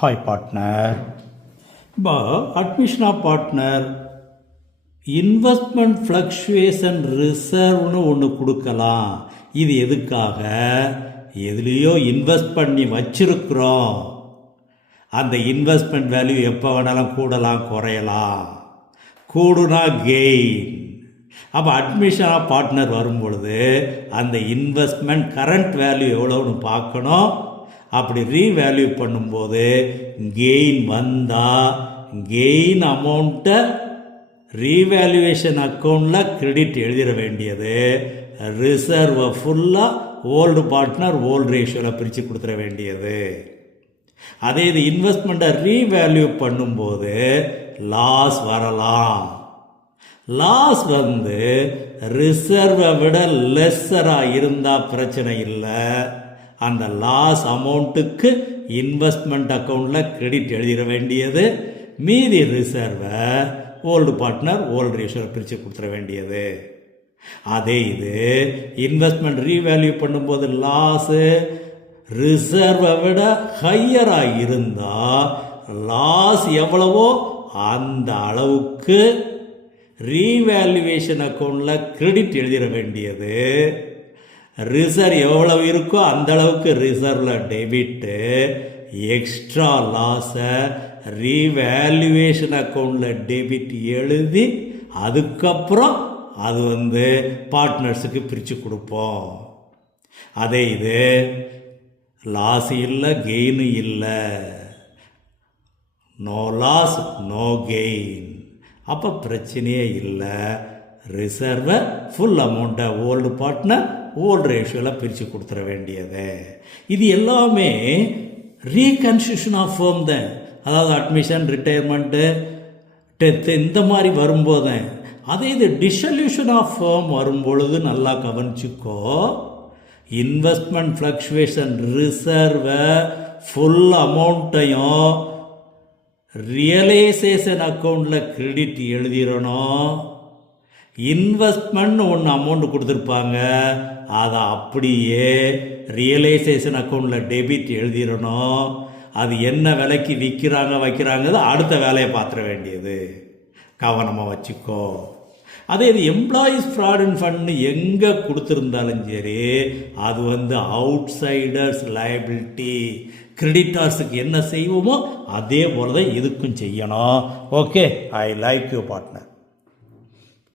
Hi partner. இப்போ admission of partner investment fluctuation ரிசர்வ்னு ஒன்று கொடுக்கலாம். இது எதுக்காக? எதுலேயோ இன்வெஸ்ட் பண்ணி வச்சிருக்கிறோம். அந்த இன்வெஸ்ட்மெண்ட் வேல்யூ எப்போ வேணாலும் கூடலாம் குறையலாம். கூடுனா கெயின். அப்போ அட்மிஷன் ஆஃப் பார்ட்னர் வரும்பொழுது அந்த இன்வெஸ்ட்மெண்ட் கரண்ட் வேல்யூ எவ்வளோன்னு பார்க்கணும். அப்படி ரீவேல்யூ பண்ணும்போது கெயின் வந்தால் கெயின் அமௌண்ட்டை ரீவேல்யூவேஷன் அக்கௌண்ட்டில் கிரெடிட் எழுதிட வேண்டியது. ரிசர்வை ஃபுல்லாக ஓல்டு பார்ட்னர் ஓல்டு ரேஷியோவில் பிரித்து கொடுத்துட வேண்டியது. அதே இது இன்வெஸ்ட்மெண்ட்டை ரீவேல்யூ பண்ணும்போது லாஸ் வரலாம். லாஸ் வந்து ரிசர்வை விட லெஸ்ஸராக இருந்தால் பிரச்சனை இல்லை. அந்த லாஸ் அமௌண்ட்டுக்கு இன்வெஸ்ட்மெண்ட் அக்கௌண்ட்டில் கிரெடிட் எழுதிட வேண்டியது. மீதி ரிசர்வை ஓல்டு பார்ட்னர் ஓல்டு ரேஷியோவில் பிரித்து கொடுத்துட வேண்டியது. அதே இது இன்வெஸ்ட்மெண்ட் ரீவேல்யூ பண்ணும்போது லாஸு ரிசர்வை விட ஹையராக இருந்தால் லாஸ் எவ்வளவோ அந்த அளவுக்கு ரீவேல்யூவேஷன் அக்கௌண்ட்டில் கிரெடிட் எழுதிட வேண்டியது. ரிசர்வ் எவ்வளவு இருக்கோ அந்த அளவுக்கு ரிசர்வில் டெபிட்டு. எக்ஸ்ட்ரா லாஸை ரீவேல்யூவேஷன் அக்கௌண்ட்டில் டெபிட் எழுதி அதுக்கப்புறம் அது வந்து பார்ட்னர்ஸுக்கு பிரித்து கொடுப்போம். அதே இது லாஸ் இல்லை கெயின் இல்லை, நோ லாஸ் நோ கெயின், அப்போ பிரச்சனையே இல்லை. ரிசர்வை ஃபுல் அமௌண்ட்டை ஓல்டு பார்ட்னர் ஓல்டு ரேஷியோவில் பிரித்து கொடுத்துட வேண்டியது. இது எல்லாமே ரீகன்ஸ்ட்ரக்ஷன் ஆஃப் ஃபேம் தான். அதாவது அட்மிஷன் ரிட்டையர்மெண்ட்டு டெத்து இந்த மாதிரி வரும்போது. அதே இது டிசல்யூஷன் ஆஃப் ஃபேம் வரும்பொழுது நல்லா கவனிச்சுக்கோ. இன்வெஸ்ட்மெண்ட் ஃப்ளக்சுவேஷன் ரிசர்வை ஃபுல் அமௌண்ட்டையும் ரியலைசேஷன் அக்கௌண்ட்டில் கிரெடிட் எழுதிடணும். இன்வெஸ்ட்மெண்ட் ஒன்று அமௌண்ட் கொடுத்துருப்பாங்க, அதை அப்படியே ரியலைசேஷன் அக்கௌண்ட்டில் டெபிட் எழுதிடணும். அது என்ன விலைக்கு விற்கிறாங்க வைக்கிறாங்க அடுத்த வேலையை பார்த்துட வேண்டியது. கவனமாக வச்சுக்கோ. அதே இது எம்ப்ளாயீஸ் ஃப்ராட் அண்ட் ஃபண்ட் எங்கே கொடுத்துருந்தாலும் சரி அது வந்து அவுட் சைடர்ஸ் லைபிலிட்டி. கிரெடிட்டார்ஸுக்கு என்ன செய்வோமோ அதே போல தான் இதுக்கும் செய்யணும். Okay, I like you partner.